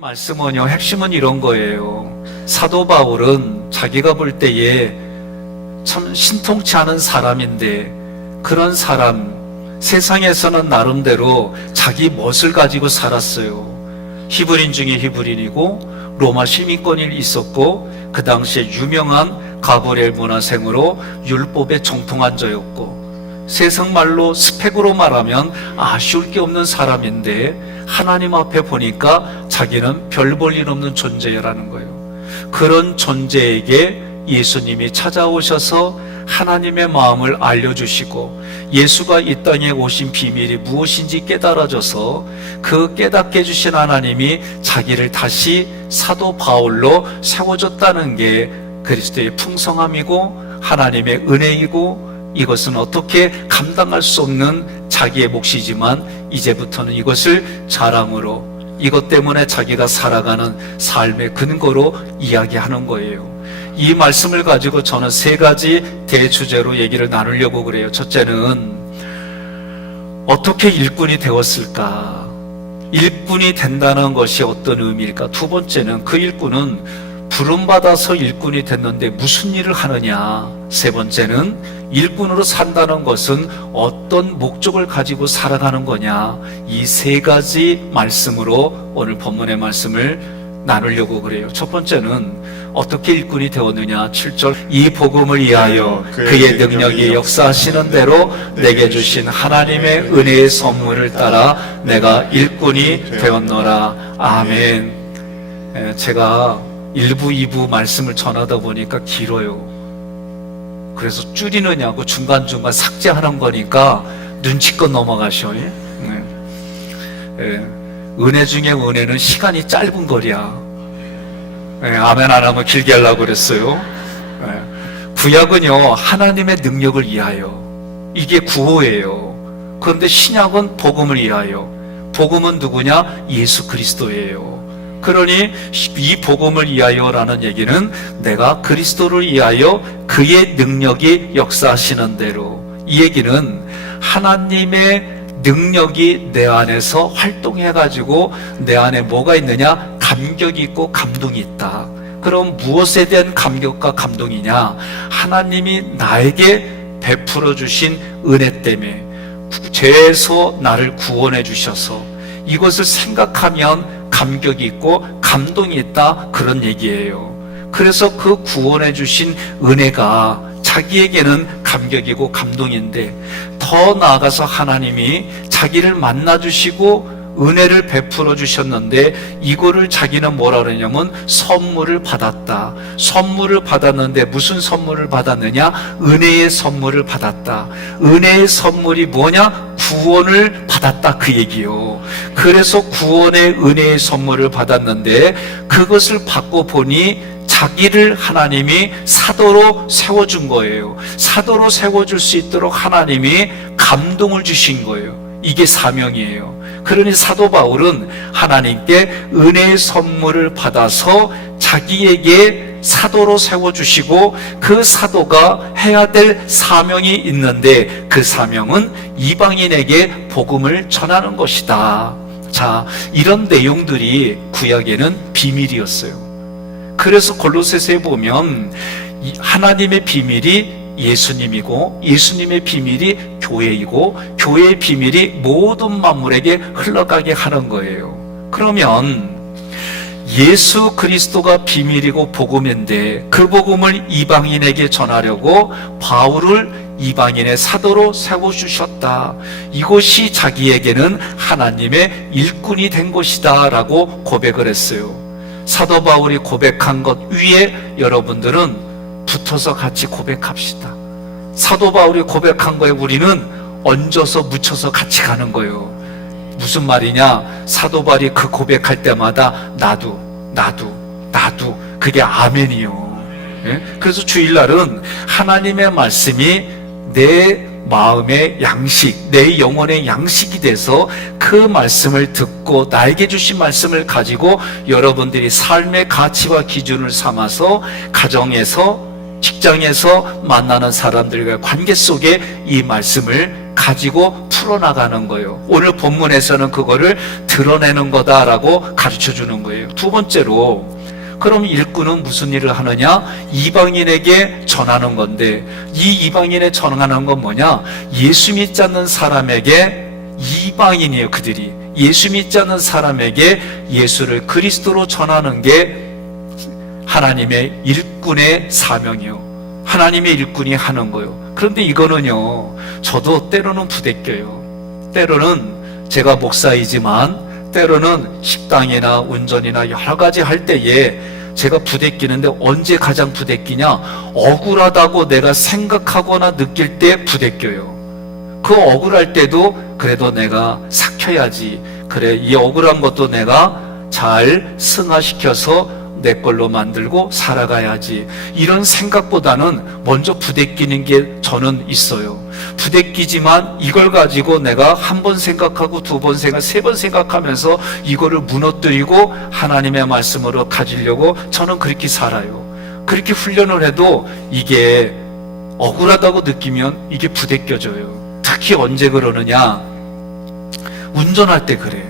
말씀은요, 핵심은 이런 거예요. 사도 바울은 자기가 볼 때에 참 신통치 않은 사람인데, 그런 사람, 세상에서는 나름대로 자기 멋을 가지고 살았어요. 히브리인 중에 히브리인이고 로마 시민권이 있었고, 그 당시에 유명한 가브리엘 문화생으로 율법에 정통한 자였고, 세상 말로 스펙으로 말하면 아쉬울 게 없는 사람인데, 하나님 앞에 보니까 자기는 별 볼 일 없는 존재라는 거예요. 그런 존재에게 예수님이 찾아오셔서 하나님의 마음을 알려주시고, 예수가 이 땅에 오신 비밀이 무엇인지 깨달아져서 그 깨닫게 해주신 하나님이 자기를 다시 사도 바울로 세워줬다는 게 그리스도의 풍성함이고 하나님의 은혜이고, 이것은 어떻게 감당할 수 없는 자기의 몫이지만 이제부터는 이것을 자랑으로, 이것 때문에 자기가 살아가는 삶의 근거로 이야기하는 거예요. 이 말씀을 가지고 저는 세 가지 대주제로 얘기를 나누려고 그래요. 첫째는 어떻게 일꾼이 되었을까? 일꾼이 된다는 것이 어떤 의미일까? 두 번째는 그 일꾼은 부름받아서 일꾼이 됐는데 무슨 일을 하느냐? 세 번째는 일꾼으로 산다는 것은 어떤 목적을 가지고 살아가는 거냐? 이 세 가지 말씀으로 오늘 본문의 말씀을 나누려고 그래요. 첫 번째는 어떻게 일꾼이 되었느냐? 7절, 이 복음을 위하여 그의 능력이 역사하시는 대로 내게 주신 하나님의 은혜의 선물을 따라 내가 일꾼이 되었노라. 아멘. 제가 1부, 2부 말씀을 전하다 보니까 길어요. 그래서 줄이느냐고 중간중간 삭제하는 거니까 눈치껏 넘어가셔. 은혜 중에 은혜는 시간이 짧은 거리야. 아멘 안 하면 길게 하려고 그랬어요. 구약은요, 하나님의 능력을 위하여, 이게 구호예요. 그런데 신약은 복음을 위하여. 복음은 누구냐? 예수 그리스도예요. 그러니 이 복음을 위하여라는 얘기는 내가 그리스도를 위하여 그의 능력이 역사하시는 대로, 이 얘기는 하나님의 능력이 내 안에서 활동해가지고 내 안에 뭐가 있느냐? 감격이 있고 감동이 있다. 그럼 무엇에 대한 감격과 감동이냐? 하나님이 나에게 베풀어 주신 은혜 때문에, 죄에서 나를 구원해 주셔서 이것을 생각하면 감격이 있고 감동이 있다, 그런 얘기예요. 그래서 그 구원해 주신 은혜가 자기에게는 감격이고 감동인데, 더 나아가서 하나님이 자기를 만나 주시고 은혜를 베풀어 주셨는데, 이거를 자기는 뭐라 그러냐면 선물을 받았다. 선물을 받았는데 무슨 선물을 받았느냐? 은혜의 선물을 받았다. 은혜의 선물이 뭐냐? 구원을 받았다, 그 얘기요. 그래서 구원의 은혜의 선물을 받았는데, 그것을 받고 보니 자기를 하나님이 사도로 세워준 거예요. 사도로 세워줄 수 있도록 하나님이 감동을 주신 거예요. 이게 사명이에요. 그러니 사도 바울은 하나님께 은혜의 선물을 받아서 자기에게 사도로 세워주시고, 그 사도가 해야 될 사명이 있는데, 그 사명은 이방인에게 복음을 전하는 것이다. 자, 이런 내용들이 구약에는 비밀이었어요. 그래서 골로새서에 보면 하나님의 비밀이 예수님이고, 예수님의 비밀이 교회이고, 교회의 비밀이 모든 만물에게 흘러가게 하는 거예요. 그러면 예수 그리스도가 비밀이고 복음인데, 그 복음을 이방인에게 전하려고 바울을 이방인의 사도로 세워주셨다. 이것이 자기에게는 하나님의 일꾼이 된 것이다 라고 고백을 했어요. 사도 바울이 고백한 것 위에 여러분들은 붙어서 같이 고백합시다. 사도 바울이 고백한 거에 우리는 얹어서 묻혀서 같이 가는 거예요. 무슨 말이냐? 사도 바울이 그 고백할 때마다 나도 그게 아멘이요. 그래서 주일날은 하나님의 말씀이 내 마음의 양식, 내 영혼의 양식이 돼서 그 말씀을 듣고 나에게 주신 말씀을 가지고 여러분들이 삶의 가치와 기준을 삼아서 가정에서, 직장에서 만나는 사람들과의 관계 속에 이 말씀을 가지고 풀어나가는 거예요. 오늘 본문에서는 그거를 드러내는 거다라고 가르쳐 주는 거예요. 두 번째로, 그럼 일꾼은 무슨 일을 하느냐? 이방인에게 전하는 건데, 이 이방인에 전하는 건 뭐냐? 예수 믿지 않는 사람에게, 이방인이에요, 그들이. 예수 믿지 않는 사람에게 예수를 그리스도로 전하는 게 하나님의 일꾼의 사명이요, 하나님의 일꾼이 하는 거예요. 그런데 이거는요, 저도 때로는 부대껴요. 때로는 제가 목사이지만 때로는 식당이나 운전이나 여러 가지 할 때에 제가 부대끼는데, 언제 가장 부대끼냐? 억울하다고 내가 생각하거나 느낄 때 부대껴요. 그 억울할 때도 그래도 내가 삭혀야지, 그래, 이 억울한 것도 내가 잘 승화시켜서 내 걸로 만들고 살아가야지, 이런 생각보다는 먼저 부대끼는 게 저는 있어요. 부대끼지만 이걸 가지고 내가 한 번 생각하고 두 번 생각, 세 번 생각하면서 이거를 무너뜨리고 하나님의 말씀으로 가지려고 저는 그렇게 살아요. 그렇게 훈련을 해도 이게 억울하다고 느끼면 이게 부대껴져요. 특히 언제 그러느냐? 운전할 때 그래.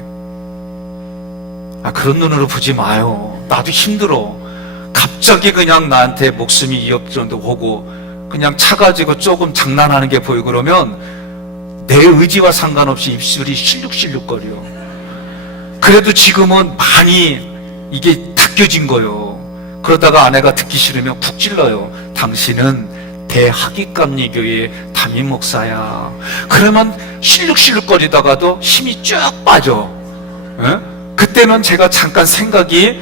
그런 눈으로 보지 마요. 나도 힘들어. 갑자기 그냥 나한테 목숨이 위협정도 오고 그냥 차 가지고 조금 장난하는 게 보이고 그러면 내 의지와 상관없이 입술이 실룩실룩거려. 그래도 지금은 많이 이게 닦여진 거예요. 그러다가 아내가 듣기 싫으면 푹 찔러요. 당신은 대하기감리교회 담임 목사야. 그러면 실룩실룩거리다가도 힘이 쭉 빠져. 에? 그때는 제가 잠깐 생각이,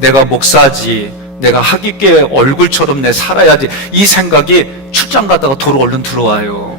내가 목사지, 내가 하기교회 얼굴처럼 내 살아야지, 이 생각이 출장 가다가 도로 얼른 들어와요.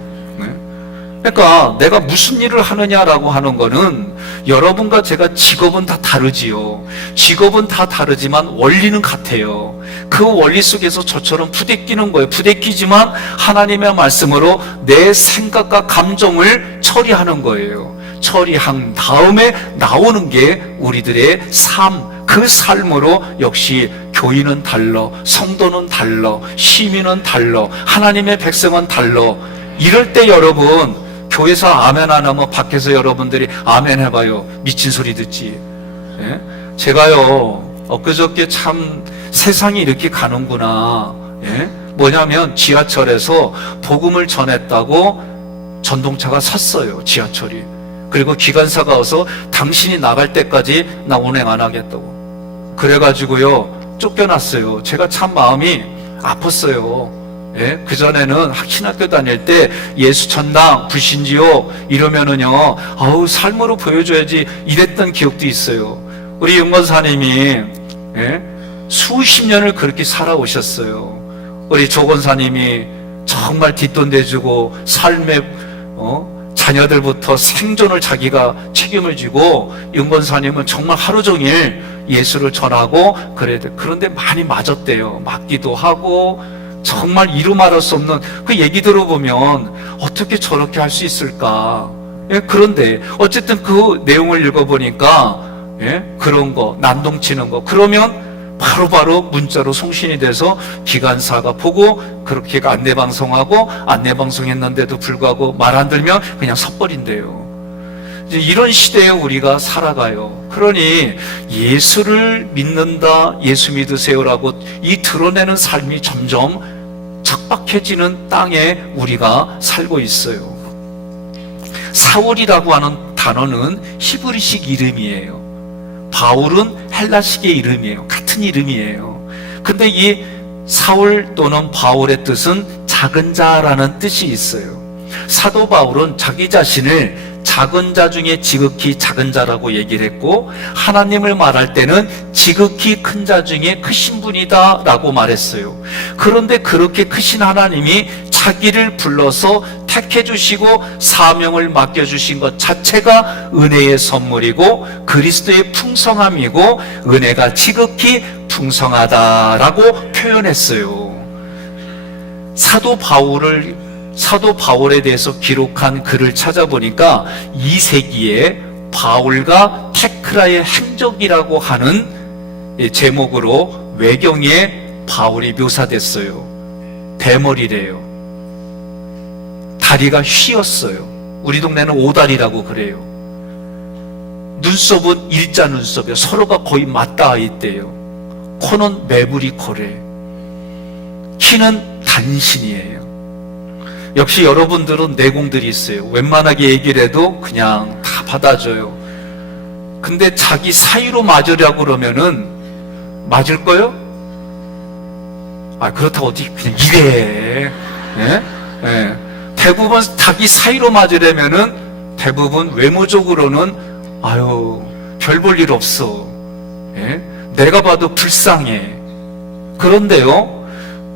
그러니까 내가 무슨 일을 하느냐라고 하는 거는, 여러분과 제가 직업은 다 다르지요. 직업은 다 다르지만 원리는 같아요. 그 원리 속에서 저처럼 부대끼는 거예요. 부대끼지만 하나님의 말씀으로 내 생각과 감정을 처리하는 거예요. 처리한 다음에 나오는 게 우리들의 삶, 그 삶으로 역시 교인은 달라, 성도는 달라, 시민은 달라, 하나님의 백성은 달라. 이럴 때 여러분, 교회에서 아멘 안 하면 밖에서 여러분들이 아멘 해봐요. 미친 소리 듣지. 예? 제가요, 엊그저께 참 세상이 이렇게 가는구나. 예? 뭐냐면 지하철에서 복음을 전했다고 전동차가 섰어요, 지하철이. 그리고 기관사가 와서 당신이 나갈 때까지 나 운행 안 하겠다고. 그래가지고요, 쫓겨났어요. 제가 참 마음이 아팠어요. 예? 그전에는 신학교 다닐 때 예수 천당 불신지요 이러면은요, 아우 삶으로 보여줘야지 이랬던 기억도 있어요. 우리 윤건사님이 예? 수십 년을 그렇게 살아오셨어요. 우리 조건사님이 정말 뒷돈 대주고 삶의 자녀들부터 생존을 자기가 책임을 지고, 윤건사님은 정말 하루 종일 예수를 전하고 그래야 돼. 그런데 많이 맞았대요. 맞기도 하고, 정말 이루 말할 수 없는 그 얘기 들어보면 어떻게 저렇게 할 수 있을까? 예, 그런데 어쨌든 그 내용을 읽어보니까 예, 그런 거, 난동치는 거, 그러면 바로바로 문자로 송신이 돼서 기관사가 보고 그렇게 안내방송하고, 안내방송했는데도 불구하고 말 안 들면 그냥 섣버린대요. 이런 시대에 우리가 살아가요. 그러니 예수를 믿는다, 예수 믿으세요라고 이 드러내는 삶이 점점 척박해지는 땅에 우리가 살고 있어요. 사울이라고 하는 단어는 히브리식 이름이에요. 바울은 헬라식의 이름이에요. 같은 이름이에요. 근데 이 사울 또는 바울의 뜻은 작은 자라는 뜻이 있어요. 사도 바울은 자기 자신을 작은 자 중에 지극히 작은 자라고 얘기를 했고, 하나님을 말할 때는 지극히 큰 자 중에 크신 분이다 라고 말했어요. 그런데 그렇게 크신 하나님이 자기를 불러서 택해 주시고 사명을 맡겨주신 것 자체가 은혜의 선물이고 그리스도의 풍성함이고, 은혜가 지극히 풍성하다라고 표현했어요. 사도 바울에 대해서 기록한 글을 찾아보니까 2세기에 바울과 테크라의 행적이라고 하는 제목으로 외경에 바울이 묘사됐어요. 대머리래요. 다리가 휘었어요. 우리 동네는 오다리라고 그래요. 눈썹은 일자 눈썹이에요. 서로가 거의 맞닿아 있대요. 코는 매부리 코래. 키는 단신이에요. 역시 여러분들은 내공들이 있어요. 웬만하게 얘기를 해도 그냥 다 받아줘요. 근데 자기 사이로 맞으려고 그러면은 맞을 거요? 그렇다고 어디 그냥 이래. 예? 예. 대부분 자기 사이로 맞으려면은 대부분 외모적으로는 별 볼 일 없어. 예? 내가 봐도 불쌍해. 그런데요,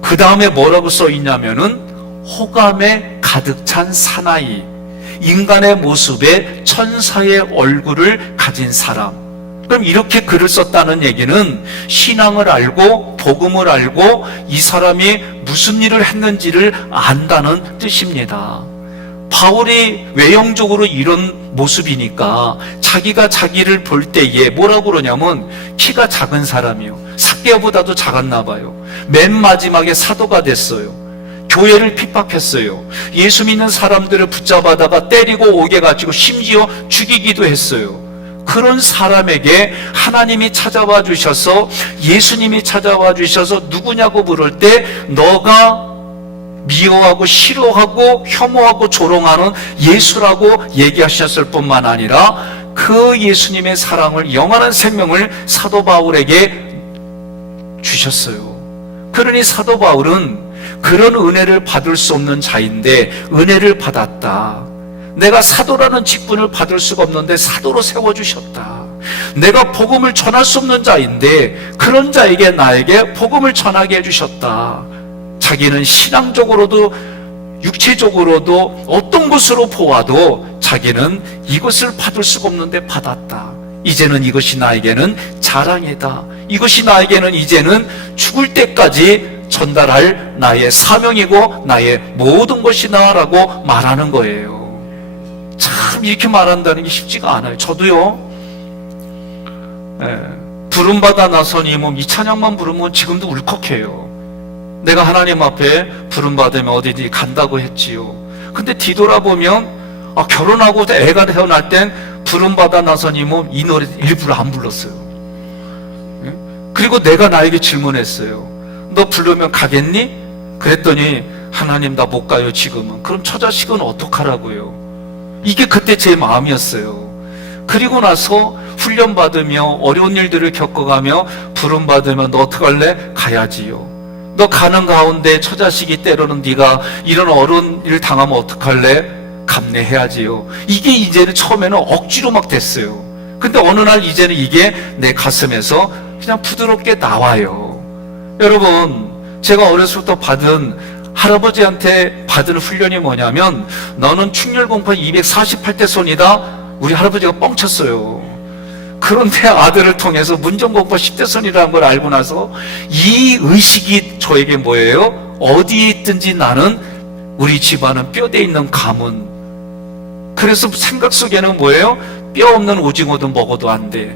그 다음에 뭐라고 써 있냐면은 호감에 가득 찬 사나이, 인간의 모습에 천사의 얼굴을 가진 사람. 그럼 이렇게 글을 썼다는 얘기는 신앙을 알고 복음을 알고 이 사람이 무슨 일을 했는지를 안다는 뜻입니다. 바울이 외형적으로 이런 모습이니까 자기가 자기를 볼 때에 뭐라고 그러냐면 키가 작은 사람이요, 삭개보다도 작았나 봐요. 맨 마지막에 사도가 됐어요. 교회를 핍박했어요. 예수 믿는 사람들을 붙잡아다가 때리고 오게 가지고 심지어 죽이기도 했어요. 그런 사람에게 하나님이 찾아와 주셔서, 예수님이 찾아와 주셔서 누구냐고 물을 때 너가 미워하고 싫어하고 혐오하고 조롱하는 예수라고 얘기하셨을 뿐만 아니라 그 예수님의 사랑을, 영원한 생명을 사도 바울에게 주셨어요. 그러니 사도 바울은 그런 은혜를 받을 수 없는 자인데 은혜를 받았다. 내가 사도라는 직분을 받을 수가 없는데 사도로 세워주셨다. 내가 복음을 전할 수 없는 자인데 그런 자에게 나에게 복음을 전하게 해주셨다. 자기는 신앙적으로도 육체적으로도 어떤 것으로 보아도 자기는 이것을 받을 수가 없는데 받았다. 이제는 이것이 나에게는 자랑이다. 이것이 나에게는 이제는 죽을 때까지 전달할 나의 사명이고 나의 모든 것이다 라고 말하는 거예요. 참 이렇게 말한다는 게 쉽지가 않아요. 저도요, 부름받아 나서니 이 찬양만 부르면 지금도 울컥해요. 내가 하나님 앞에 부름받으면 어디든지 간다고 했지요. 근데 뒤돌아보면 결혼하고 애가 태어날 땐 부름받아 나서니 이 노래 일부러 안 불렀어요. 그리고 내가 나에게 질문했어요. 너 부르면 가겠니? 그랬더니 하나님 나 못 가요 지금은. 그럼 처자식은 어떡하라고요? 이게 그때 제 마음이었어요. 그리고 나서 훈련받으며 어려운 일들을 겪어가며 부름받으면 너 어떡할래? 가야지요. 너 가는 가운데 처자식이 때로는 네가 이런 어려운 일을 당하면 어떡할래? 감내해야지요. 이게 이제는 처음에는 억지로 막 됐어요. 근데 어느 날 이제는 이게 내 가슴에서 그냥 부드럽게 나와요. 여러분, 제가 어렸을 때 할아버지한테 받은 훈련이 뭐냐면 너는 충렬공파 248대 손이다. 우리 할아버지가 뻥쳤어요. 그런데 아들을 통해서 문정공파 10대 손이라는 걸 알고 나서 이 의식이 저에게 뭐예요? 어디에 있든지 나는 우리 집안은 뼈대 있는 가문. 그래서 생각 속에는 뭐예요? 뼈 없는 오징어도 먹어도 안 돼.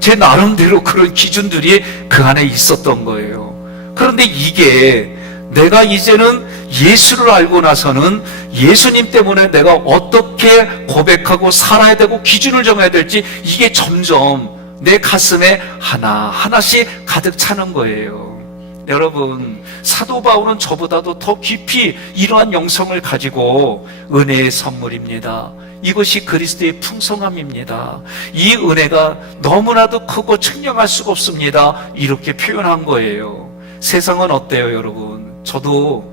제 나름대로 그런 기준들이 그 안에 있었던 거예요. 그런데 이게 내가 이제는 예수를 알고 나서는 예수님 때문에 내가 어떻게 고백하고 살아야 되고 기준을 정해야 될지 이게 점점 내 가슴에 하나하나씩 가득 차는 거예요. 여러분, 사도 바울은 저보다도 더 깊이 이러한 영성을 가지고 은혜의 선물입니다. 이것이 그리스도의 풍성함입니다. 이 은혜가 너무나도 크고 측량할 수가 없습니다. 이렇게 표현한 거예요. 세상은 어때요, 여러분? 저도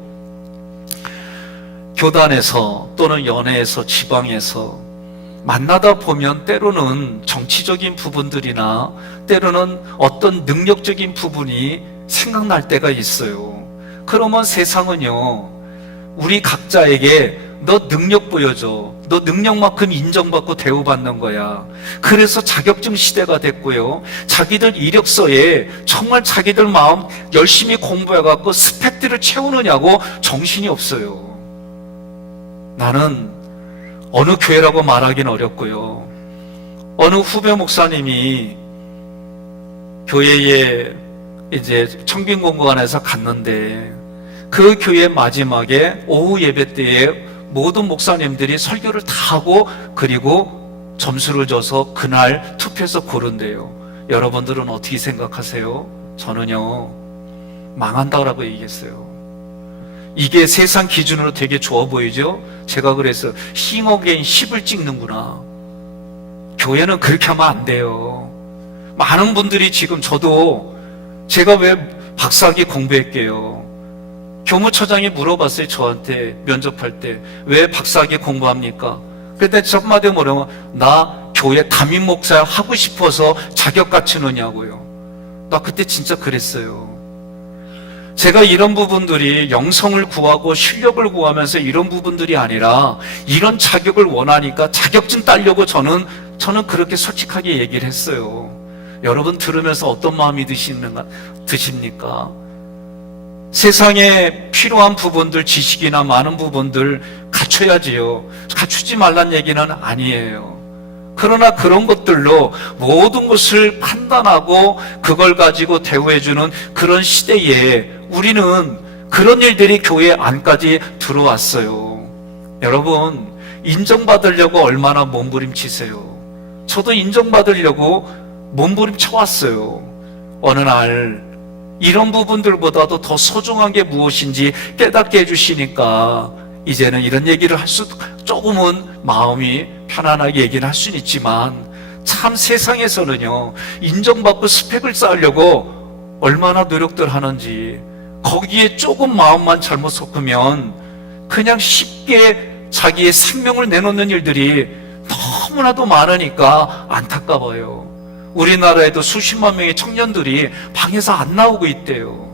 교단에서 또는 연애에서 지방에서 만나다 보면 때로는 정치적인 부분들이나 때로는 어떤 능력적인 부분이 생각날 때가 있어요. 그러면 세상은요, 우리 각자에게 너 능력 보여줘. 너 능력만큼 인정받고 대우받는 거야. 그래서 자격증 시대가 됐고요. 자기들 이력서에 정말 자기들 마음 열심히 공부해갖고 스펙들을 채우느냐고 정신이 없어요. 나는 어느 교회라고 말하기는 어렵고요. 어느 후배 목사님이 교회에 이제 청빈공고관에서 갔는데 그 교회 마지막에 오후 예배 때에 모든 목사님들이 설교를 다 하고 그리고 점수를 줘서 그날 투표해서 고른대요. 여러분들은 어떻게 생각하세요? 저는요, 망한다라고 얘기했어요. 이게 세상 기준으로 되게 좋아 보이죠? 제가 그래서 싱어게인 10을 찍는구나. 교회는 그렇게 하면 안 돼요. 많은 분들이 지금 제가 왜 박사학위 공부했게요? 교무처장이 물어봤어요. 저한테 면접할 때 왜 박사학위 공부합니까? 그때 첫 마디 뭐라고, 나 교회 담임 목사 하고 싶어서 자격 갖추느냐고요. 나 그때 진짜 그랬어요. 제가 이런 부분들이 영성을 구하고 실력을 구하면서 이런 부분들이 아니라 이런 자격을 원하니까 자격증 따려고 저는 그렇게 솔직하게 얘기를 했어요. 여러분 들으면서 어떤 마음이 드십니까? 세상에 필요한 부분들, 지식이나 많은 부분들 갖춰야지요. 갖추지 말란 얘기는 아니에요. 그러나 그런 것들로 모든 것을 판단하고 그걸 가지고 대우해주는 그런 시대에 우리는 그런 일들이 교회 안까지 들어왔어요. 여러분, 인정받으려고 얼마나 몸부림치세요. 저도 인정받으려고 몸부림쳐왔어요. 어느 날 이런 부분들보다도 더 소중한 게 무엇인지 깨닫게 해주시니까 이제는 이런 얘기를 조금은 마음이 편안하게 얘기를 할 수는 있지만, 참 세상에서는요, 인정받고 스펙을 쌓으려고 얼마나 노력들 하는지, 거기에 조금 마음만 잘못 섞으면 그냥 쉽게 자기의 생명을 내놓는 일들이 너무나도 많으니까 안타까워요. 우리나라에도 수십만 명의 청년들이 방에서 안 나오고 있대요.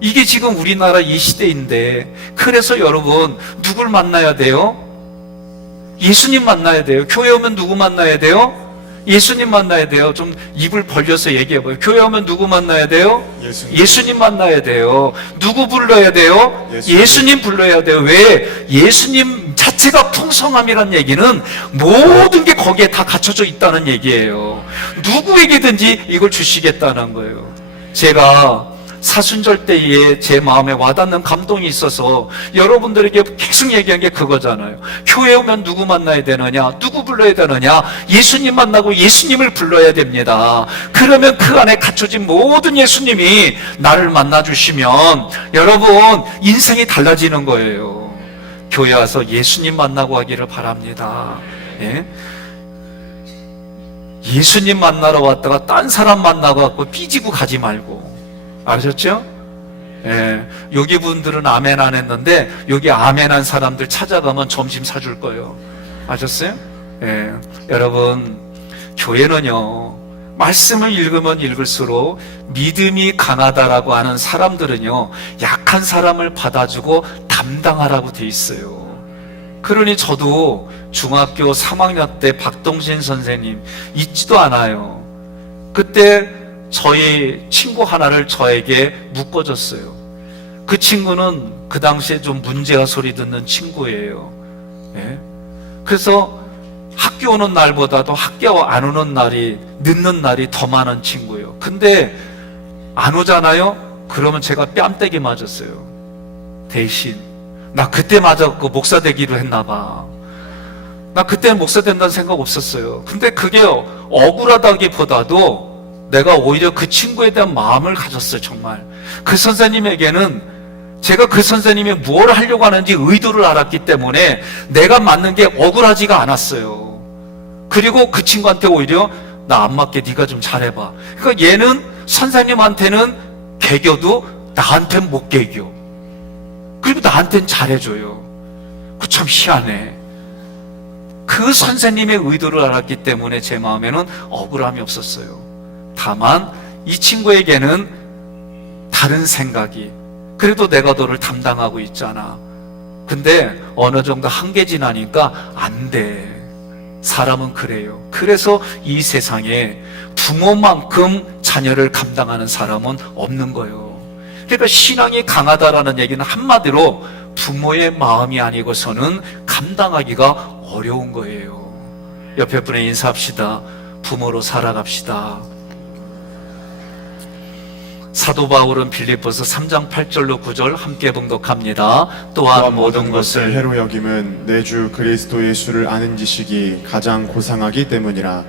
이게 지금 우리나라 이 시대인데, 그래서 여러분 누굴 만나야 돼요? 예수님 만나야 돼요. 교회 오면 누구 만나야 돼요? 예수님 만나야 돼요. 좀 입을 벌려서 얘기해봐요. 교회 오면 누구 만나야 돼요? 예수님 만나야 돼요. 누구 불러야 돼요? 예수님 불러야 돼요. 왜? 예수님 자체가 풍성함이란 얘기는 모든 게 거기에 다 갖춰져 있다는 얘기예요. 누구에게든지 이걸 주시겠다는 거예요. 제가 사순절 때에 제 마음에 와닿는 감동이 있어서 여러분들에게 계속 얘기한 게 그거잖아요. 교회 오면 누구 만나야 되느냐? 누구 불러야 되느냐? 예수님 만나고 예수님을 불러야 됩니다. 그러면 그 안에 갖춰진 모든 예수님이 나를 만나주시면 여러분 인생이 달라지는 거예요. 교회 와서 예수님 만나고 하기를 바랍니다. 예? 예수님 만나러 왔다가 딴 사람 만나고 삐지고 가지 말고. 아셨죠? 예, 여기 분들은 아멘 안 했는데 여기 아멘 한 사람들 찾아가면 점심 사줄 거예요. 아셨어요? 예, 여러분 교회는요, 말씀을 읽으면 읽을수록 믿음이 강하다라고 하는 사람들은요, 약한 사람을 받아주고 담당하라고 돼 있어요. 그러니 저도 중학교 3학년 때 박동신 선생님 잊지도 않아요. 그때 저희 친구 하나를 저에게 묶어줬어요. 그 친구는 그 당시에 좀 문제가 소리 듣는 친구예요. 예? 그래서 학교 오는 날보다도 학교 안 오는 날이, 늦는 날이 더 많은 친구예요. 근데 안 오잖아요? 그러면 제가 뺨때기 맞았어요. 대신 나 그때 맞았고 목사 되기로 했나 봐. 나 그때 목사 된다는 생각 없었어요. 근데 그게 억울하다기보다도 내가 오히려 그 친구에 대한 마음을 가졌어요. 정말 그 선생님에게는 제가 그 선생님이 무엇을 하려고 하는지 의도를 알았기 때문에 내가 맞는 게 억울하지가 않았어요. 그리고 그 친구한테 오히려 나 안 맞게 네가 좀 잘해봐. 그러니까 얘는 선생님한테는 개겨도 나한테는 못 개겨. 그리고 나한테는 잘해줘요. 그 참 희한해. 그 선생님의 의도를 알았기 때문에 제 마음에는 억울함이 없었어요. 다만 이 친구에게는 다른 생각이, 그래도 내가 너를 담당하고 있잖아. 근데 어느 정도 한계 지나니까 안 돼. 사람은 그래요. 그래서 이 세상에 부모만큼 자녀를 감당하는 사람은 없는 거예요. 그러니까 신앙이 강하다라는 얘기는 한마디로 부모의 마음이 아니고서는 감당하기가 어려운 거예요. 옆에 분에 인사합시다. 부모로 살아갑시다. 사도 바울은 빌립보서 3장 8절로 9절 함께 봉독합니다. 또한 모든 것을 해로 여김은 내 주 그리스도 예수를 아는 지식이 가장 고상하기 때문이라.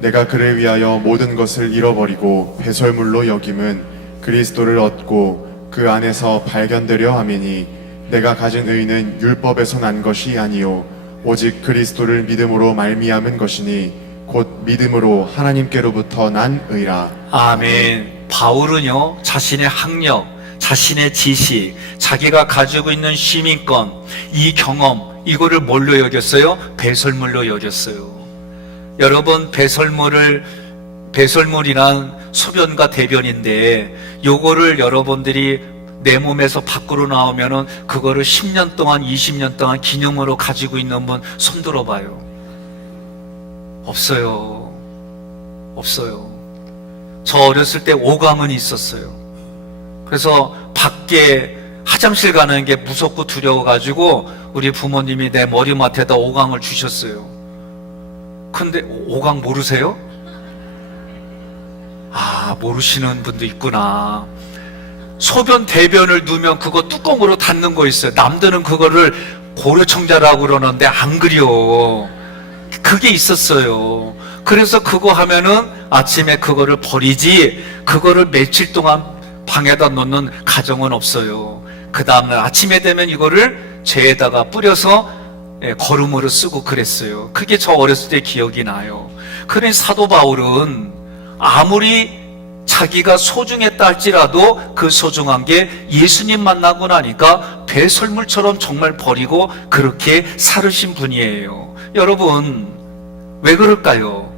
내가 그를 위하여 모든 것을 잃어버리고 배설물로 여김은 그리스도를 얻고 그 안에서 발견되려 함이니, 내가 가진 의는 율법에서 난 것이 아니요 오직 그리스도를 믿음으로 말미암은 것이니 곧 믿음으로 하나님께로부터 난 의라. 아멘. 바울은요, 자신의 학력, 자신의 지식, 자기가 가지고 있는 시민권, 이 경험, 이거를 뭘로 여겼어요? 배설물로 여겼어요. 여러분, 배설물이란 소변과 대변인데, 요거를 여러분들이 내 몸에서 밖으로 나오면은 그거를 10년 동안, 20년 동안 기념으로 가지고 있는 분 손 들어봐요. 없어요. 없어요. 저 어렸을 때 오강은 있었어요. 그래서 밖에 화장실 가는 게 무섭고 두려워가지고 우리 부모님이 내 머리맡에다 오강을 주셨어요. 근데 오강 모르세요? 아, 모르시는 분도 있구나. 소변 대변을 누면 그거 뚜껑으로 닫는 거 있어요. 남들은 그거를 고려청자라고 그러는데 안 그려. 그게 있었어요. 그래서 그거 하면은 아침에 그거를 버리지, 그거를 며칠 동안 방에다 놓는 가정은 없어요. 그 다음날 아침에 되면 이거를 죄에다가 뿌려서 거름으로 쓰고 그랬어요. 그게 저 어렸을 때 기억이 나요. 그러니 사도 바울은 아무리 자기가 소중했다 할지라도 그 소중한 게 예수님 만나고 나니까 배설물처럼 정말 버리고 그렇게 살으신 분이에요. 여러분, 왜 그럴까요?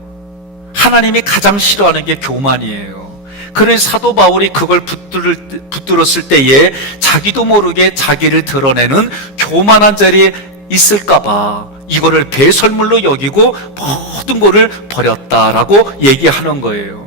하나님이 가장 싫어하는 게 교만이에요. 그래서 사도 바울이 그걸 붙들었을 때에 자기도 모르게 자기를 드러내는 교만한 자리에 있을까봐 이거를 배설물로 여기고 모든 것을 버렸다라고 얘기하는 거예요.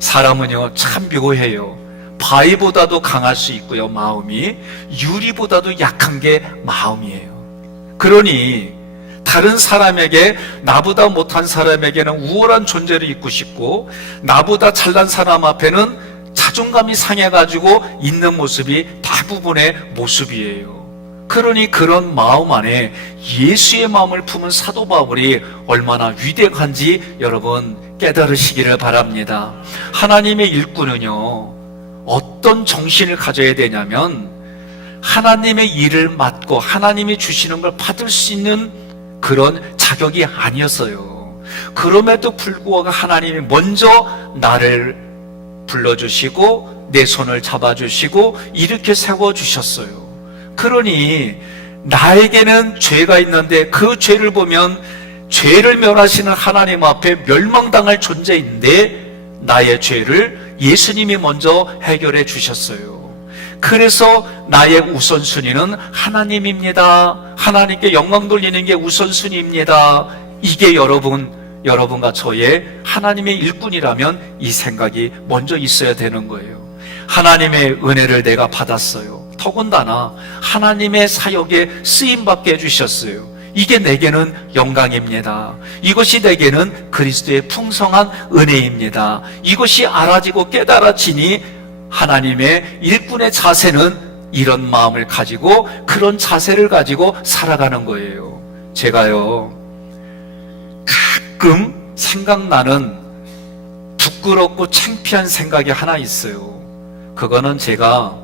사람은요, 참 묘해요. 바위보다도 강할 수 있고요, 마음이 유리보다도 약한 게 마음이에요. 그러니 다른 사람에게, 나보다 못한 사람에게는 우월한 존재를 있고 싶고, 나보다 잘난 사람 앞에는 자존감이 상해가지고 있는 모습이 대부분의 모습이에요. 그러니 그런 마음 안에 예수의 마음을 품은 사도 바울이 얼마나 위대한지 여러분 깨달으시기를 바랍니다. 하나님의 일꾼은요, 어떤 정신을 가져야 되냐면, 하나님의 일을 맡고 하나님이 주시는 걸 받을 수 있는 그런 자격이 아니었어요. 그럼에도 불구하고 하나님이 먼저 나를 불러주시고 내 손을 잡아주시고 이렇게 세워주셨어요. 그러니 나에게는 죄가 있는데 그 죄를 보면 죄를 멸하시는 하나님 앞에 멸망당할 존재인데, 나의 죄를 예수님이 먼저 해결해 주셨어요. 그래서 나의 우선순위는 하나님입니다. 하나님께 영광 돌리는 게 우선순위입니다. 이게 여러분과 저의 하나님의 일꾼이라면 이 생각이 먼저 있어야 되는 거예요. 하나님의 은혜를 내가 받았어요. 더군다나 하나님의 사역에 쓰임받게 해주셨어요. 이게 내게는 영광입니다. 이것이 내게는 그리스도의 풍성한 은혜입니다. 이것이 알아지고 깨달아지니 하나님의 일꾼의 자세는 이런 마음을 가지고 그런 자세를 가지고 살아가는 거예요. 제가요, 가끔 생각나는 부끄럽고 창피한 생각이 하나 있어요. 그거는 제가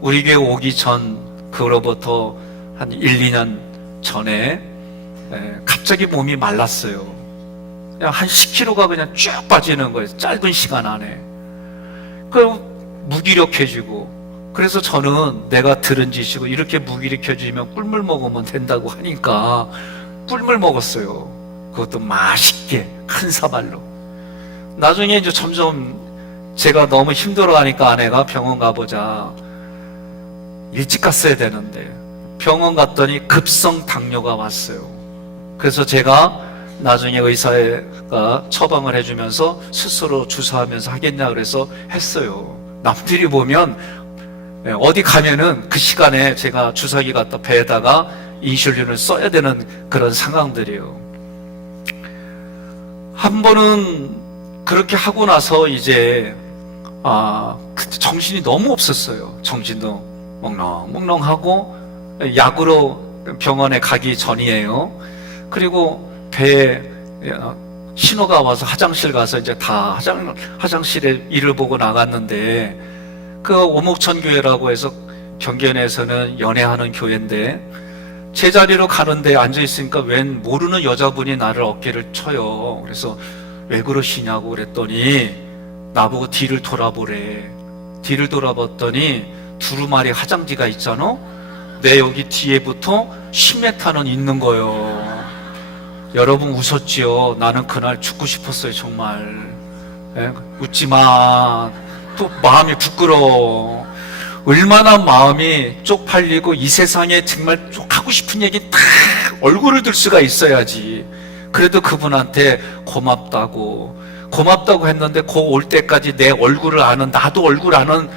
우리 교회 오기 전, 그로부터 한 1, 2년 전에 갑자기 몸이 말랐어요. 그냥 한 10kg가 그냥 쭉 빠지는 거예요. 짧은 시간 안에. 무기력해지고, 그래서 저는 내가 들은 지식으로 이렇게 무기력해지면 꿀물 먹으면 된다고 하니까 꿀물 먹었어요. 그것도 맛있게 큰 사발로. 나중에 이제 점점 제가 너무 힘들어하니까 아내가 병원 가보자, 일찍 갔어야 되는데 병원 갔더니 급성 당뇨가 왔어요. 그래서 제가 나중에 의사가 처방을 해주면서 스스로 주사하면서 하겠냐 그래서 했어요. 남들이 보면 어디 가면은 그 시간에 제가 주사기 갖다 배에다가 인슐린을 써야 되는 그런 상황들이에요. 한 번은 그렇게 하고 나서 이제 그때 정신이 너무 없었어요. 정신도 멍렁멍렁하고, 약으로 병원에 가기 전이에요. 그리고 배에 신호가 와서 화장실 가서 이제 다 화장실에 일을 보고 나갔는데, 그 오목천 교회라고 해서 경계연에서는 연애하는 교회인데, 제자리로 가는데 앉아있으니까 웬 모르는 여자분이 나를 어깨를 쳐요. 그래서 왜 그러시냐고 그랬더니 나보고 뒤를 돌아보래. 뒤를 돌아봤더니 두루마리 화장지가 있잖아. 내 여기 뒤에부터 10m는 있는 거예요. 여러분 웃었지요? 나는 그날 죽고 싶었어요. 정말. 웃지마. 또 마음이 부끄러워. 얼마나 마음이 쪽팔리고 이 세상에 정말 하고 싶은 얘기 다 얼굴을 들 수가 있어야지. 그래도 그분한테 고맙다고 했는데 그 올 때까지 내 얼굴을 아는, 나도 얼굴 아는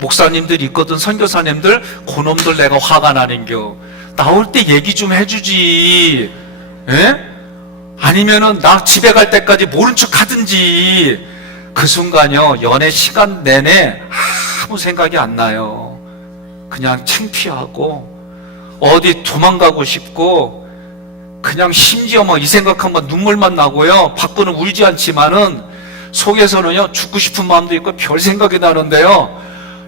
목사님들 있거든, 선교사님들. 그놈들 내가 화가 나는겨. 나올 때 얘기 좀 해주지. 아니면은 나 집에 갈 때까지 모른 척 하든지. 그 순간요, 연애 시간 내내 아무 생각이 안 나요. 그냥 창피하고 어디 도망가고 싶고, 그냥 심지어 막 이 생각하면 눈물만 나고요. 밖으로는 울지 않지만은 속에서는요, 죽고 싶은 마음도 있고 별 생각이 나는데요,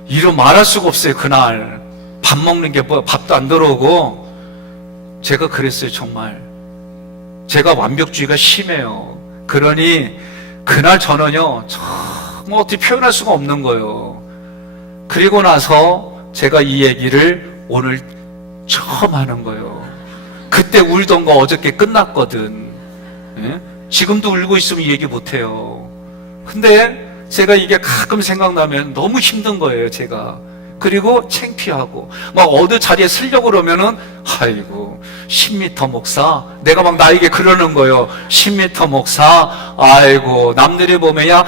이루 말할 수가 없어요. 그날 밥 먹는 게 뭐, 밥도 안 들어오고. 제가 그랬어요. 정말 제가 완벽주의가 심해요. 그러니 그날 저는요, 정말 어떻게 표현할 수가 없는 거예요. 그리고 나서 제가 이 얘기를 오늘 처음 하는 거예요. 그때 울던 거 어저께 끝났거든. 지금도 울고 있으면 얘기 못해요. 근데 제가 이게 가끔 생각나면 너무 힘든 거예요, 제가. 그리고 창피하고, 막 어느 자리에 서려고 그러면은, 아이고, 10m 목사? 내가 막 나에게 그러는 거예요. 10m 목사? 아이고, 남들이 보면, 야,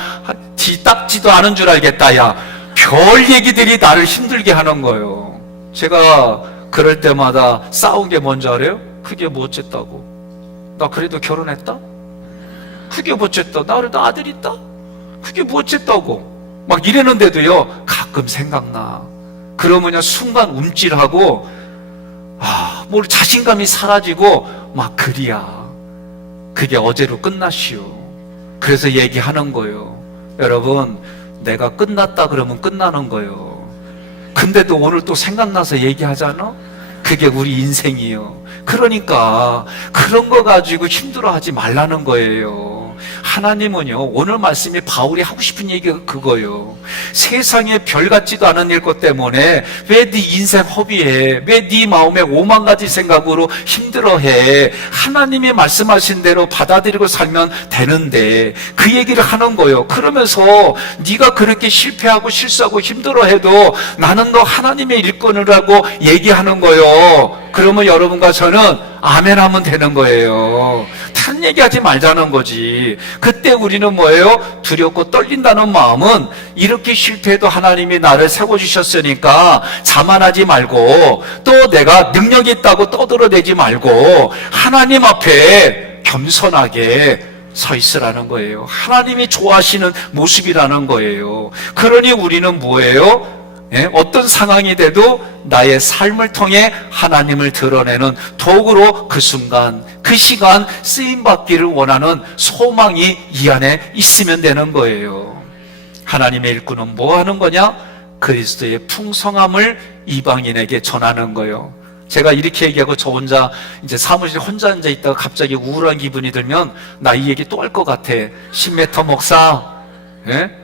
뒤 닦지도 않은 줄 알겠다, 야. 별 얘기들이 나를 힘들게 하는 거예요. 제가 그럴 때마다 싸운 게 뭔지 알아요? 그게 뭐 어쨌다고? 나 그래도 결혼했다? 그게 뭐 어쨌다? 나 그래도 아들 있다? 그게 뭐 어쨌다고? 막 이랬는데도요, 가끔 생각나. 그러면요, 순간 움찔하고, 뭘 자신감이 사라지고, 막 그리야. 그게 어제로 끝났시오. 그래서 얘기하는 거예요. 여러분, 내가 끝났다 그러면 끝나는 거예요. 근데도 오늘 또 생각나서 얘기하잖아? 그게 우리 인생이에요. 그러니까 그런 거 가지고 힘들어하지 말라는 거예요. 하나님은요, 오늘 말씀이 바울이 하고 싶은 얘기가 그거예요. 세상에 별 같지도 않은 일 것 때문에 왜 네 인생 허비해? 왜 네 마음에 오만 가지 생각으로 힘들어해? 하나님이 말씀하신 대로 받아들이고 살면 되는데, 그 얘기를 하는 거예요. 그러면서 네가 그렇게 실패하고 실수하고 힘들어해도 나는 너 하나님의 일꾼이라고 얘기하는 거예요. 그러면 여러분과 저는 아멘 하면 되는 거예요. 다른 얘기하지 말자는 거지. 그때 우리는 뭐예요? 두렵고 떨린다는 마음은, 이렇게 실패해도 하나님이 나를 세워주셨으니까 자만하지 말고, 또 내가 능력이 있다고 떠들어대지 말고 하나님 앞에 겸손하게 서 있으라는 거예요. 하나님이 좋아하시는 모습이라는 거예요. 그러니 우리는 뭐예요? 어떤 상황이 돼도 나의 삶을 통해 하나님을 드러내는 도구로 그 순간, 그 시간 쓰임받기를 원하는 소망이 이 안에 있으면 되는 거예요. 하나님의 일꾼은 뭐 하는 거냐? 그리스도의 풍성함을 이방인에게 전하는 거예요. 제가 이렇게 얘기하고 저 혼자 이제 사무실에 혼자 앉아 있다가 갑자기 우울한 기분이 들면 나 이 얘기 또 할 것 같아. 10m 목사.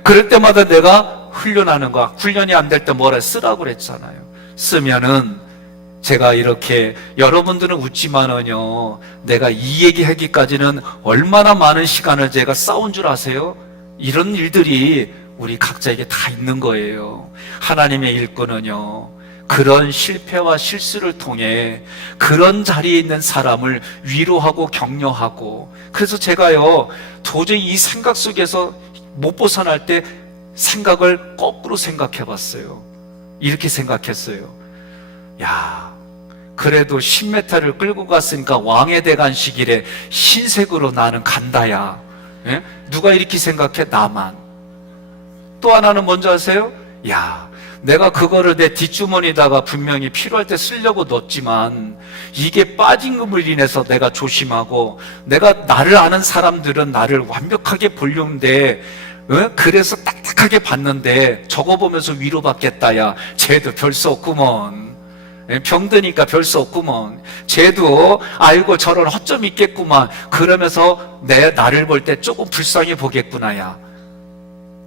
그럴 때마다 내가 훈련하는 거야. 훈련이 안 될 때 뭐라 쓰라고 그랬잖아요. 쓰면은 제가 이렇게, 여러분들은 웃지만은요, 내가 이 얘기하기까지는 얼마나 많은 시간을 제가 싸운 줄 아세요? 이런 일들이 우리 각자에게 다 있는 거예요. 하나님의 일꾼은요, 그런 실패와 실수를 통해 그런 자리에 있는 사람을 위로하고 격려하고, 그래서 제가요, 도저히 이 생각 속에서 못 벗어날 때 생각을 거꾸로 생각해 봤어요. 이렇게 생각했어요. 야, 그래도 10m를 끌고 갔으니까 왕의 대관식일에 흰색으로 나는 간다야. 누가 이렇게 생각해? 나만. 또 하나는 뭔지 아세요? 야, 내가 그거를 내 뒷주머니에다가 분명히 필요할 때 쓰려고 넣었지만 이게 빠진 것으로 인해서 내가 조심하고, 내가 나를 아는 사람들은 나를 완벽하게 보려는데 그래서 딱딱하게 봤는데 저거 보면서 위로받겠다. 야, 쟤도 별 수 없구먼. 병드니까 별 수 없구먼. 쟤도 아이고 저런 허점이 있겠구만. 그러면서 나를 볼 때 조금 불쌍해 보겠구나. 야,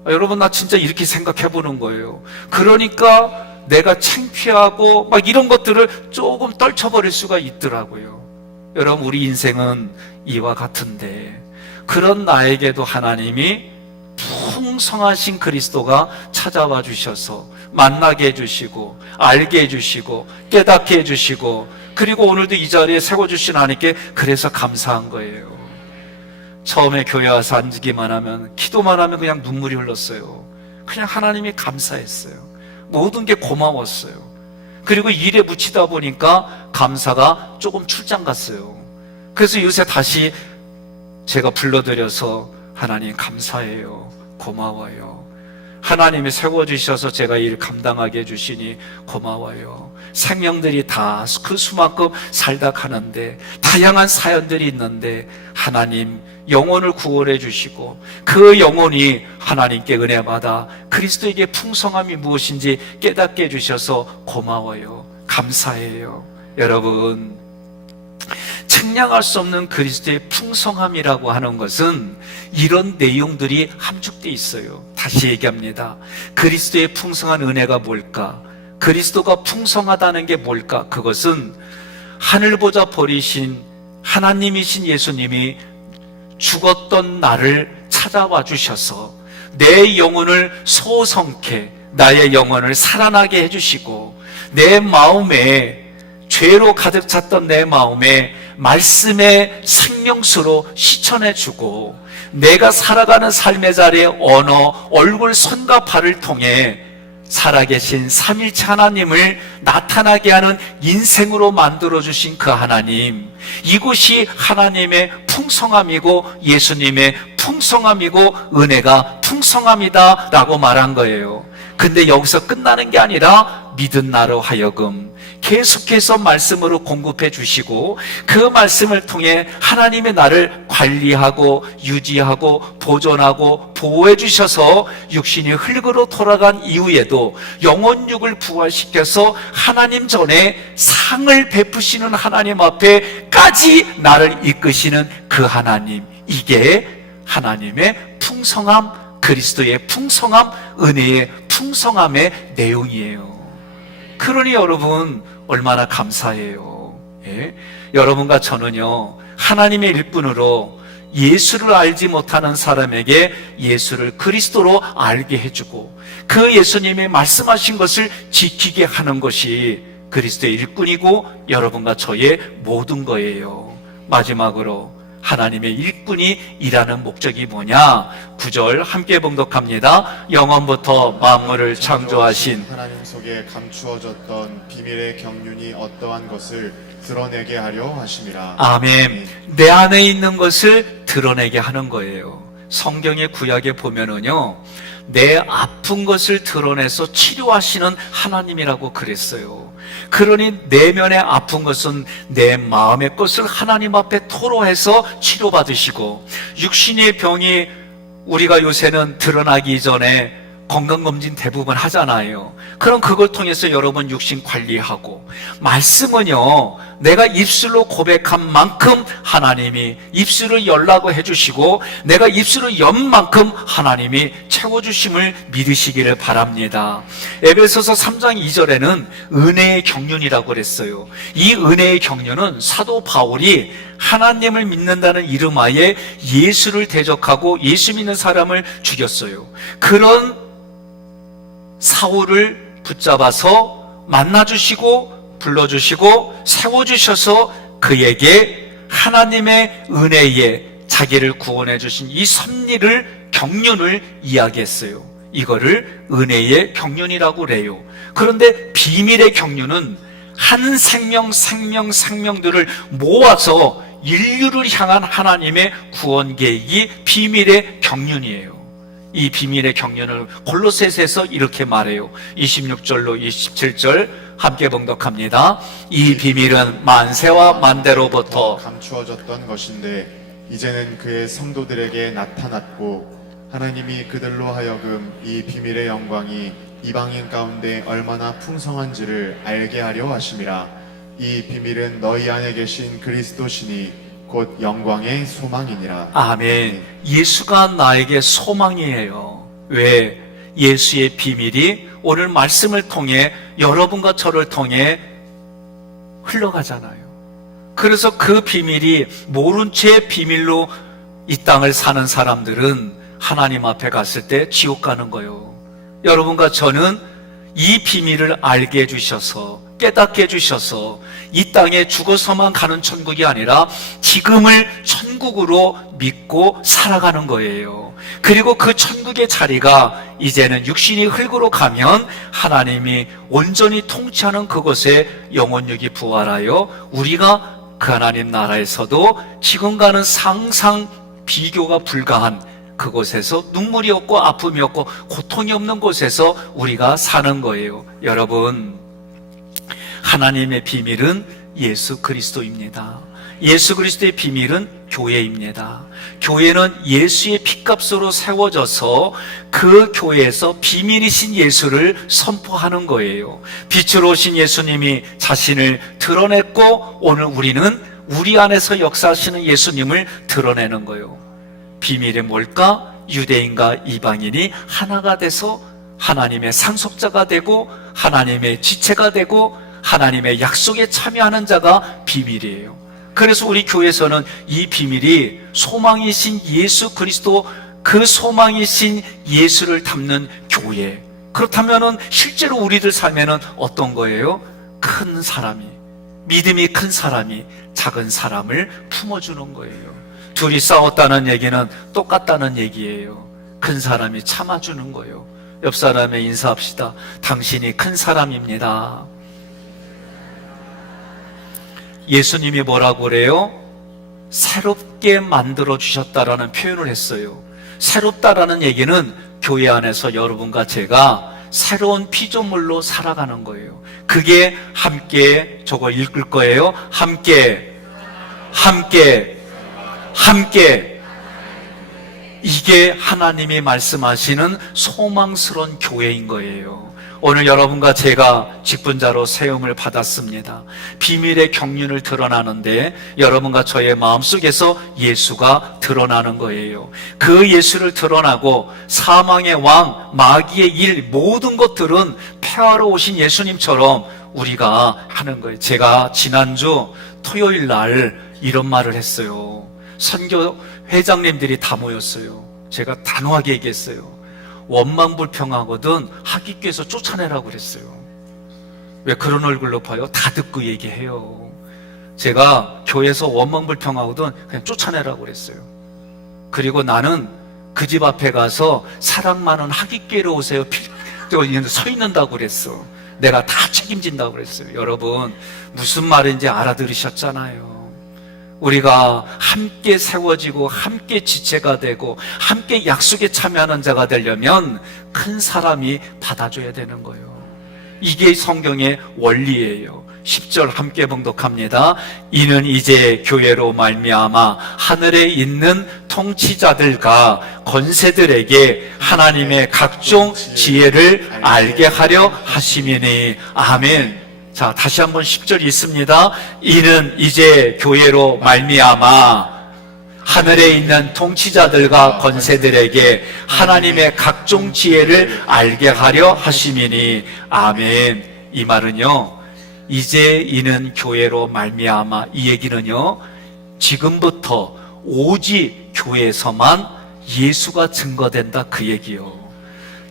여러분, 나 진짜 이렇게 생각해 보는 거예요. 그러니까 내가 창피하고 막 이런 것들을 조금 떨쳐버릴 수가 있더라고요. 여러분, 우리 인생은 이와 같은데, 그런 나에게도 하나님이 풍성하신 그리스도가 찾아와 주셔서 만나게 해주시고, 알게 해주시고, 깨닫게 해주시고, 그리고 오늘도 이 자리에 세워주신 하나님께 그래서 감사한 거예요. 처음에 교회 와서 앉기만 하면, 기도만 하면 그냥 눈물이 흘렀어요. 그냥 하나님이 감사했어요. 모든 게 고마웠어요. 그리고 일에 묻히다 보니까 감사가 조금 출장 갔어요. 그래서 요새 다시 제가 불러드려서 하나님 감사해요. 고마워요. 하나님이 세워주셔서 제가 일 감당하게 해주시니 고마워요. 생명들이 다 그 수만큼 살다 가는데 다양한 사연들이 있는데 하나님 영혼을 구원해 주시고 그 영혼이 하나님께 은혜받아 그리스도에게 풍성함이 무엇인지 깨닫게 해주셔서 고마워요. 감사해요. 여러분, 측량할 수 없는 그리스도의 풍성함이라고 하는 것은 이런 내용들이 함축되어 있어요. 다시 얘기합니다. 그리스도의 풍성한 은혜가 뭘까? 그리스도가 풍성하다는 게 뭘까? 그것은 하늘 보좌 버리신 하나님이신 예수님이 죽었던 나를 찾아와 주셔서 내 영혼을 소성케, 나의 영혼을 살아나게 해주시고, 내 마음에 죄로 가득 찼던 내 마음에 말씀의 생명수로 씻어내주고, 내가 살아가는 삶의 자리에 언어, 얼굴, 손과 발을 통해 살아계신 삼일체 하나님을 나타나게 하는 인생으로 만들어주신 그 하나님, 이곳이 하나님의 풍성함이고 예수님의 풍성함이고 은혜가 풍성함이다 라고 말한 거예요. 근데 여기서 끝나는 게 아니라 믿은 나로 하여금 계속해서 말씀으로 공급해 주시고, 그 말씀을 통해 하나님의 나를 관리하고 유지하고 보존하고 보호해 주셔서 육신이 흙으로 돌아간 이후에도 영혼육을 부활시켜서 하나님 전에 상을 베푸시는 하나님 앞에까지 나를 이끄시는 그 하나님, 이게 하나님의 풍성함, 그리스도의 풍성함, 은혜의 풍성함의 내용이에요. 그러니 여러분, 얼마나 감사해요. 예? 여러분과 저는요, 하나님의 일꾼으로 예수를 알지 못하는 사람에게 예수를 그리스도로 알게 해주고, 그 예수님이 말씀하신 것을 지키게 하는 것이 그리스도의 일꾼이고 여러분과 저의 모든 거예요. 마지막으로 하나님의 일꾼이 일하는 목적이 뭐냐? 9절 함께 봉독합니다. 영원부터 만물을 창조하신 하나님 속에 감추어졌던 비밀의 경륜이 어떠한 것을 드러내게 하려 하심이라. 아멘. 내 안에 있는 것을 드러내게 하는 거예요. 성경의 구약에 보면은요, 내 아픈 것을 드러내서 치료하시는 하나님이라고 그랬어요. 그러니 내면의 아픈 것은 내 마음의 것을 하나님 앞에 토로해서 치료받으시고, 육신의 병이 우리가 요새는 드러나기 전에 건강검진 대부분 하잖아요. 그럼 그걸 통해서 여러분 육신 관리하고, 말씀은요, 내가 입술로 고백한 만큼 하나님이 입술을 열라고 해주시고, 내가 입술을 연 만큼 하나님이 채워주심을 믿으시기를 바랍니다. 에베소서 3장 2절에는 은혜의 경륜이라고 그랬어요. 이 은혜의 경륜은 사도 바울이 하나님을 믿는다는 이름하에 예수를 대적하고 예수 믿는 사람을 죽였어요. 그런 사울을 붙잡아서 만나주시고 불러주시고 세워주셔서 그에게 하나님의 은혜에 자기를 구원해 주신 이 섭리를, 경륜을 이야기했어요. 이거를 은혜의 경륜이라고 그래요. 그런데 비밀의 경륜은 한 생명들을 모아서 인류를 향한 하나님의 구원 계획이 비밀의 경륜이에요. 이 비밀의 경륜을 골로새서에서 이렇게 말해요. 26절로 27절 함께 봉독합니다. 이 비밀은 만세와 만대로부터 감추어졌던 것인데 이제는 그의 성도들에게 나타났고 하나님이 그들로 하여금 이 비밀의 영광이 이방인 가운데 얼마나 풍성한지를 알게 하려 하심이라. 이 비밀은 너희 안에 계신 그리스도시니 곧 영광의 소망이니라. 아멘. 예수가 나에게 소망이에요. 왜? 예수의 비밀이 오늘 말씀을 통해 여러분과 저를 통해 흘러가잖아요. 그래서 그 비밀이 모른 채 비밀로 이 땅을 사는 사람들은 하나님 앞에 갔을 때 지옥 가는 거예요. 여러분과 저는 이 비밀을 알게 해주셔서, 깨닫게 해주셔서 이 땅에 죽어서만 가는 천국이 아니라 지금을 천국으로 믿고 살아가는 거예요. 그리고 그 천국의 자리가 이제는 육신이 흙으로 가면 하나님이 온전히 통치하는 그곳에 영혼육이 부활하여 우리가 그 하나님 나라에서도 지금과는 상상 비교가 불가한 그곳에서 눈물이 없고 아픔이 없고 고통이 없는 곳에서 우리가 사는 거예요. 여러분, 하나님의 비밀은 예수 그리스도입니다. 예수 그리스도의 비밀은 교회입니다. 교회는 예수의 피값으로 세워져서 그 교회에서 비밀이신 예수를 선포하는 거예요. 빛으로 오신 예수님이 자신을 드러냈고 오늘 우리는 우리 안에서 역사하시는 예수님을 드러내는 거예요. 비밀이 뭘까? 유대인과 이방인이 하나가 돼서 하나님의 상속자가 되고 하나님의 지체가 되고 하나님의 약속에 참여하는 자가 비밀이에요. 그래서 우리 교회에서는 이 비밀이 소망이신 예수 그리스도, 그 소망이신 예수를 담는 교회. 그렇다면은 실제로 우리들 삶에는 어떤 거예요? 큰 사람이, 믿음이 큰 사람이 작은 사람을 품어주는 거예요. 둘이 싸웠다는 얘기는 똑같다는 얘기예요. 큰 사람이 참아주는 거예요. 옆 사람에 인사합시다. 당신이 큰 사람입니다. 예수님이 뭐라고 그래요? 새롭게 만들어 주셨다라는 표현을 했어요. 새롭다라는 얘기는 교회 안에서 여러분과 제가 새로운 피조물로 살아가는 거예요. 그게 함께, 저거 읽을 거예요. 함께. 이게 하나님이 말씀하시는 소망스러운 교회인 거예요. 오늘 여러분과 제가 직분자로 세움을 받았습니다. 비밀의 경륜을 드러나는데 여러분과 저의 마음속에서 예수가 드러나는 거예요. 그 예수를 드러나고 사망의 왕, 마귀의 일, 모든 것들은 폐하러 오신 예수님처럼 우리가 하는 거예요. 제가 지난주 토요일 날 이런 말을 했어요. 선교 회장님들이 다 모였어요. 제가 단호하게 얘기했어요. 원망불평하거든 학위교에서 쫓아내라고 그랬어요. 왜 그런 얼굴로 봐요? 다 듣고 얘기해요. 제가 교회에서 원망불평하거든 그냥 쫓아내라고 그랬어요. 그리고 나는 그 집 앞에 가서 사랑 많은 학위교회로 오세요. 서 있는다고 그랬어. 내가 다 책임진다고 그랬어요. 여러분, 무슨 말인지 알아들으셨잖아요. 우리가 함께 세워지고 함께 지체가 되고 함께 약속에 참여하는 자가 되려면 큰 사람이 받아줘야 되는 거예요. 이게 성경의 원리예요. 10절 함께 봉독합니다. 이는 이제 교회로 말미암아 하늘에 있는 통치자들과 권세들에게 하나님의 각종 지혜를 알게 하려 하심이니. 아멘. 자, 다시 한번 10절 있습니다. 이는 이제 교회로 말미암아 하늘에 있는 통치자들과 권세들에게 하나님의 각종 지혜를 알게 하려 하심이니. 아멘. 이 말은요, 이제 이는 교회로 말미암아, 이 얘기는요, 지금부터 오직 교회에서만 예수가 증거된다, 그 얘기요.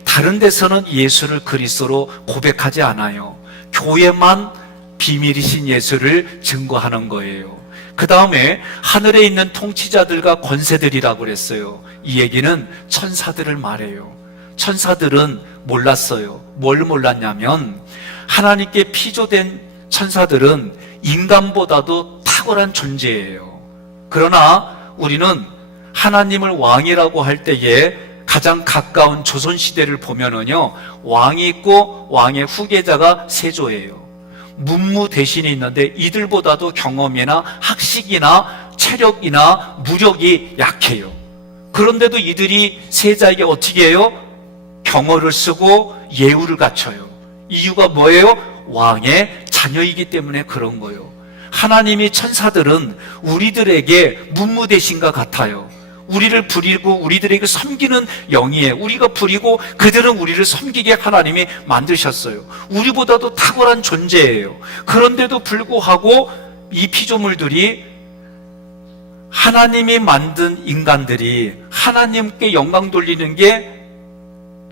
다른 데서는 예수를 그리스도로 고백하지 않아요. 교회만 비밀이신 예수를 증거하는 거예요. 그 다음에 하늘에 있는 통치자들과 권세들이라고 그랬어요. 이 얘기는 천사들을 말해요. 천사들은 몰랐어요. 뭘 몰랐냐면 하나님께 피조된 천사들은 인간보다도 탁월한 존재예요. 그러나 우리는 하나님을 왕이라고 할 때에 가장 가까운 조선시대를 보면은요, 왕이 있고 왕의 후계자가 세조예요. 문무 대신이 있는데 이들보다도 경험이나 학식이나 체력이나 무력이 약해요. 그런데도 이들이 세자에게 어떻게 해요? 경어를 쓰고 예우를 갖춰요. 이유가 뭐예요? 왕의 자녀이기 때문에 그런 거예요. 하나님이 천사들은 우리들에게 문무 대신과 같아요. 우리를 부리고 우리들에게 섬기는 영이에요. 우리가 부리고 그들은 우리를 섬기게 하나님이 만드셨어요. 우리보다도 탁월한 존재예요. 그런데도 불구하고 이 피조물들이, 하나님이 만든 인간들이 하나님께 영광 돌리는 게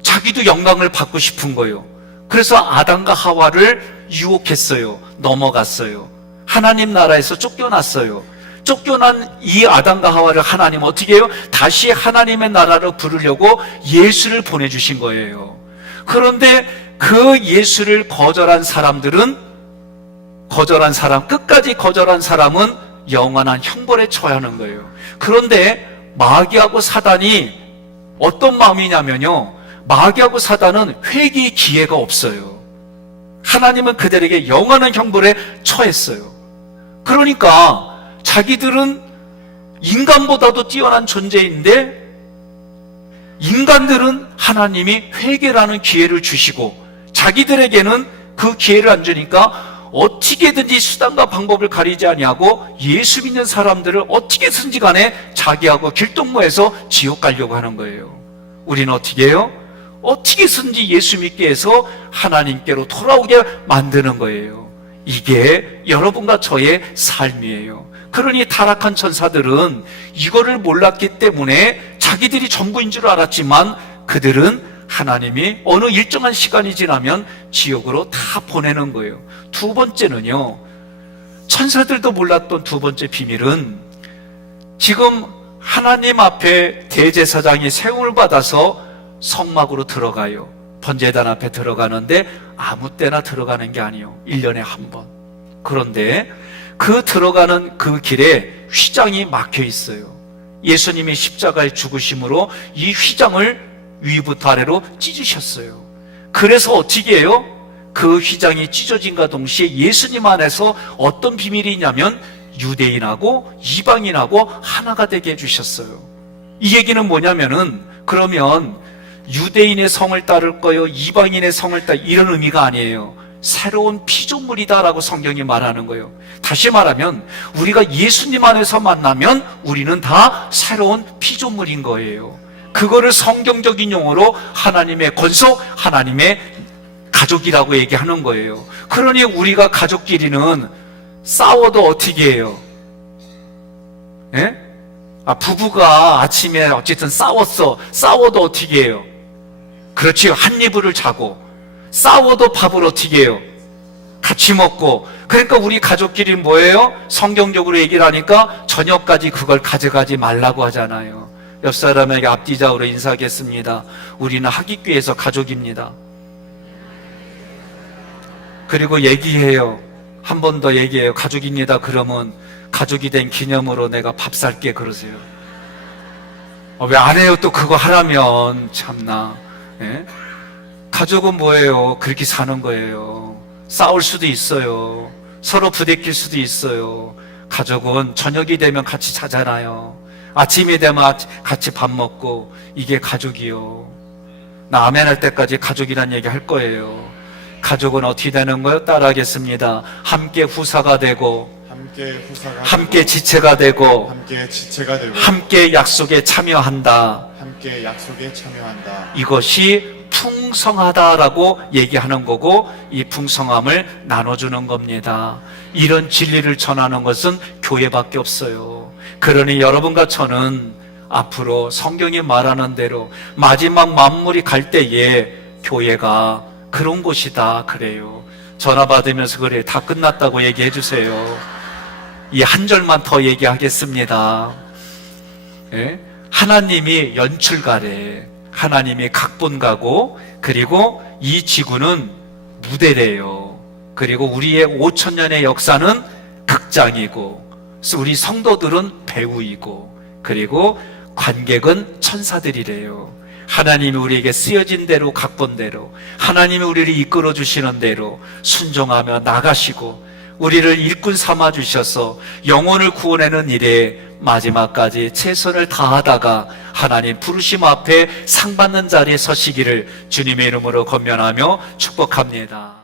자기도 영광을 받고 싶은 거예요. 그래서 아담과 하와를 유혹했어요. 넘어갔어요. 하나님 나라에서 쫓겨났어요. 쫓겨난 이 아담과 하와를 하나님 어떻게 해요? 다시 하나님의 나라로 부르려고 예수를 보내주신 거예요. 그런데 그 예수를 거절한 사람들은, 끝까지 거절한 사람은 영원한 형벌에 처하는 거예요. 그런데 마귀하고 사단이 어떤 마음이냐면요, 마귀하고 사단은 회개의 기회가 없어요. 하나님은 그들에게 영원한 형벌에 처했어요. 그러니까 자기들은 인간보다도 뛰어난 존재인데, 인간들은 하나님이 회개라는 기회를 주시고 자기들에게는 그 기회를 안 주니까 어떻게든지 수단과 방법을 가리지 아니하고 예수 믿는 사람들을 어떻게든지 간에 자기하고 길동무해서 지옥 가려고 하는 거예요. 우리는 어떻게 해요? 어떻게든지 예수 믿게 해서 하나님께로 돌아오게 만드는 거예요. 이게 여러분과 저의 삶이에요. 그러니 타락한 천사들은 이거를 몰랐기 때문에 자기들이 전부인 줄 알았지만 그들은 하나님이 어느 일정한 시간이 지나면 지옥으로 다 보내는 거예요. 두 번째는요, 천사들도 몰랐던 두 번째 비밀은, 지금 하나님 앞에 대제사장이 세움을 받아서 성막으로 들어가요. 번제단 앞에 들어가는데 아무 때나 들어가는 게 아니에요. 1년에 한 번. 그런데 그 들어가는 그 길에 휘장이 막혀 있어요. 예수님이 십자가에 죽으심으로 이 휘장을 위부터 아래로 찢으셨어요. 그래서 어떻게 해요? 그 휘장이 찢어진과 동시에 예수님 안에서 어떤 비밀이 있냐면 유대인하고 이방인하고 하나가 되게 해주셨어요. 이 얘기는 뭐냐면은, 그러면 유대인의 성을 따를 거요, 이방인의 성을 따를, 이런 의미가 아니에요. 새로운 피조물이다라고 성경이 말하는 거예요. 다시 말하면 우리가 예수님 안에서 만나면 우리는 다 새로운 피조물인 거예요. 그거를 성경적인 용어로 하나님의 권속, 하나님의 가족이라고 얘기하는 거예요. 그러니 우리가 가족끼리는 싸워도 어떻게 해요? 예? 부부가 아침에 어쨌든 싸워도 어떻게 해요? 그렇지요. 한 이불을 자고. 싸워도 밥을 어떻게 해요? 같이 먹고. 그러니까 우리 가족끼리는 뭐예요? 성경적으로 얘기를 하니까 저녁까지 그걸 가져가지 말라고 하잖아요. 옆 사람에게 앞뒤좌우로 인사하겠습니다. 우리는 하객교회에서 가족입니다. 그리고 얘기해요. 한 번 더 얘기해요. 가족입니다. 그러면 가족이 된 기념으로 내가 밥 살게 그러세요. 왜 안 해요? 또 그거 하라면. 참나. 예? 가족은 뭐예요? 그렇게 사는 거예요. 싸울 수도 있어요. 서로 부대낄 수도 있어요. 가족은 저녁이 되면 같이 자잖아요. 아침이 되면 같이 밥 먹고. 이게 가족이요. 나 아멘 할 때까지 가족이란 얘기 할 거예요. 가족은 어떻게 되는 거예요? 따라하겠습니다. 함께 후사가 되고, 함께 지체가 되고, 함께 약속에 참여한다. 이것이 풍성하다라고 얘기하는 거고, 이 풍성함을 나눠주는 겁니다. 이런 진리를 전하는 것은 교회밖에 없어요. 그러니 여러분과 저는 앞으로 성경이 말하는 대로 마지막 만물이 갈 때에 교회가 그런 곳이다 그래요. 전화 받으면서 그래, 다 끝났다고 얘기해 주세요. 이 한 절만 더 얘기하겠습니다. 예? 하나님이 연출가래. 하나님이 각본가고, 그리고 이 지구는 무대래요. 그리고 우리의 5,000년의 역사는 극장이고, 우리 성도들은 배우이고, 그리고 관객은 천사들이래요. 하나님이 우리에게 쓰여진 대로, 각본대로, 하나님이 우리를 이끌어 주시는 대로 순종하며 나가시고 우리를 일꾼 삼아 주셔서 영혼을 구원하는 일에 마지막까지 최선을 다하다가 하나님 부르심 앞에 상 받는 자리에 서시기를 주님의 이름으로 권면하며 축복합니다.